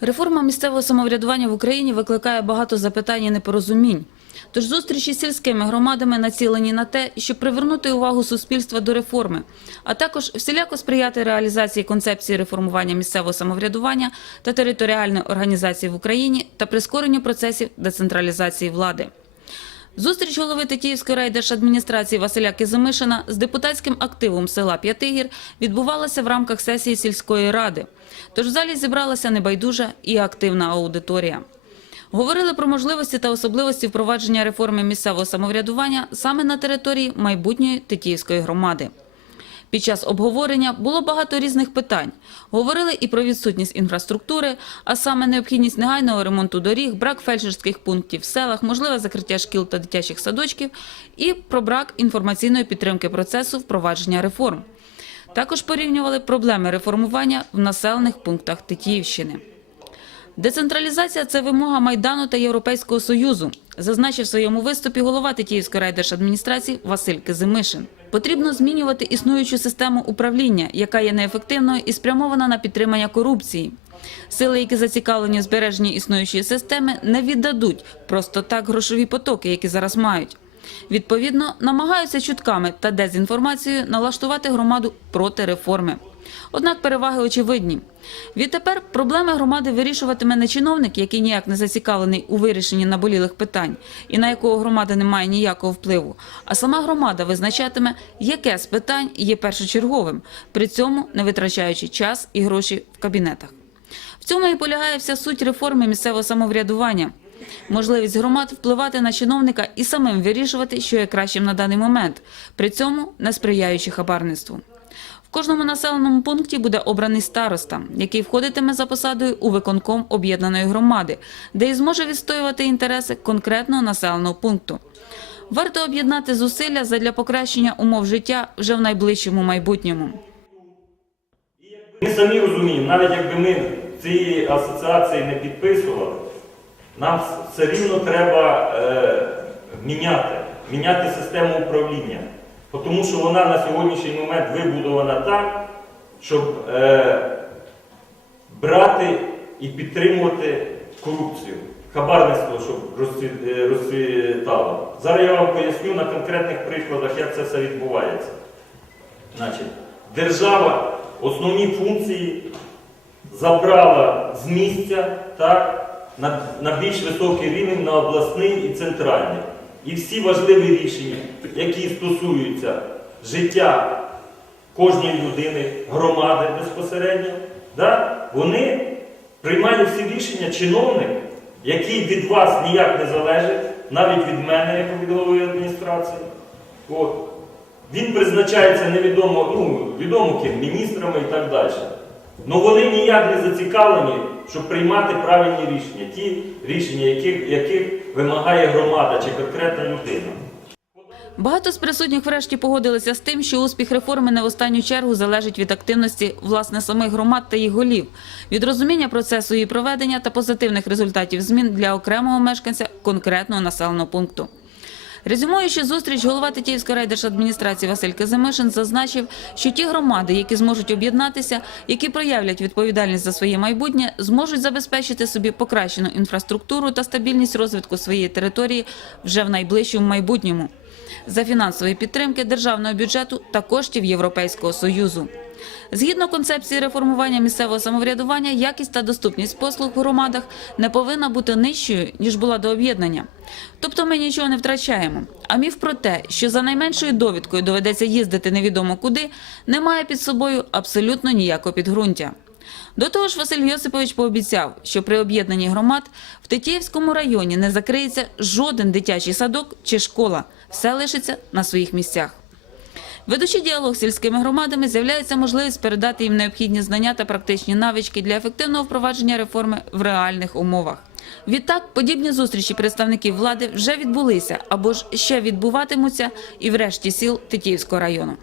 Реформа місцевого самоврядування в Україні викликає багато запитань і непорозумінь. Тож зустрічі з сільськими громадами націлені на те, щоб привернути увагу суспільства до реформи, а також всіляко сприяти реалізації концепції реформування місцевого самоврядування та територіальної організації в Україні та прискоренню процесів децентралізації влади. Зустріч голови Тетіївської райдержадміністрації Василя Кизимишина з депутатським активом села П'ятигір відбувалася в рамках сесії сільської ради. Тож в залі зібралася небайдужа і активна аудиторія. Говорили про можливості та особливості впровадження реформи місцевого самоврядування саме на території майбутньої Тетіївської громади. Під час обговорення було багато різних питань. Говорили і про відсутність інфраструктури, а саме необхідність негайного ремонту доріг, брак фельдшерських пунктів в селах, можливе закриття шкіл та дитячих садочків, і про брак інформаційної підтримки процесу впровадження реформ. Також порівнювали проблеми реформування в населених пунктах Тетіївщини. Децентралізація це вимога Майдану та Європейського Союзу, зазначив в своєму виступі голова Тетіївської райдержадміністрації Василь Кизимишин. Потрібно змінювати існуючу систему управління, яка є неефективною і спрямована на підтримання корупції. Сили, які зацікавлені в збереженні існуючої системи, не віддадуть просто так грошові потоки, які зараз мають. Відповідно, намагаються чутками та дезінформацією налаштувати громаду проти реформи. Однак переваги очевидні. Відтепер проблеми громади вирішуватиме не чиновник, який ніяк не зацікавлений у вирішенні наболілих питань і на якого громада не має ніякого впливу, а сама громада визначатиме, яке з питань є першочерговим, при цьому не витрачаючи час і гроші в кабінетах. В цьому і полягає вся суть реформи місцевого самоврядування. Можливість громад впливати на чиновника і самим вирішувати, що є кращим на даний момент, при цьому не сприяючи хабарництву. В кожному населеному пункті буде обраний староста, який входитиме за посадою у виконком об'єднаної громади, де і зможе відстоювати інтереси конкретного населеного пункту. Варто об'єднати зусилля задля покращення умов життя вже в найближчому майбутньому. Ми самі розуміємо, навіть якби ми цієї асоціації не підписували, нам все рівно треба е, міняти, міняти систему управління. Тому що вона на сьогоднішній момент вибудована так, щоб е, брати і підтримувати корупцію, хабарництво, щоб е, розцвітало. Зараз я вам поясню на конкретних прикладах, як це все відбувається. Значить, держава основні функції забрала з місця так, на, на більш високий рівень, на обласний і центральний. І всі важливі рішення, які стосуються життя кожної людини, громади безпосередньо, да, вони приймають всі рішення чиновник, який від вас ніяк не залежить, навіть від мене, як від голови адміністрації. От. Він призначається невідомо, ну, відомо ким, міністрами і так далі. Ну вони ніяк не зацікавлені, щоб приймати правильні рішення, ті рішення, яких, яких вимагає громада чи конкретна людина. Багато з присутніх врешті погодилися з тим, що успіх реформи не в останню чергу залежить від активності власне самих громад та їх голів, від розуміння процесу її проведення та позитивних результатів змін для окремого мешканця конкретного населеного пункту. Резюмуючи зустріч, голова Тетіївської райдержадміністрації Василь Казимишин зазначив, що ті громади, які зможуть об'єднатися, які проявлять відповідальність за своє майбутнє, зможуть забезпечити собі покращену інфраструктуру та стабільність розвитку своєї території вже в найближчому майбутньому за фінансової підтримки державного бюджету та коштів Європейського союзу. Згідно концепції реформування місцевого самоврядування, якість та доступність послуг в громадах не повинна бути нижчою ніж була до об'єднання. Тобто ми нічого не втрачаємо. А міф про те, що за найменшою довідкою доведеться їздити невідомо куди, не має під собою абсолютно ніякого підґрунтя. До того ж, Василь Йосипович пообіцяв, що при об'єднанні громад в Тетіївському районі не закриється жоден дитячий садок чи школа, все лишиться на своїх місцях. Ведучи діалог з сільськими громадами, з'являється можливість передати їм необхідні знання та практичні навички для ефективного впровадження реформи в реальних умовах. Відтак, подібні зустрічі представників влади вже відбулися або ж ще відбуватимуться і врешті сіл Тетіївського району.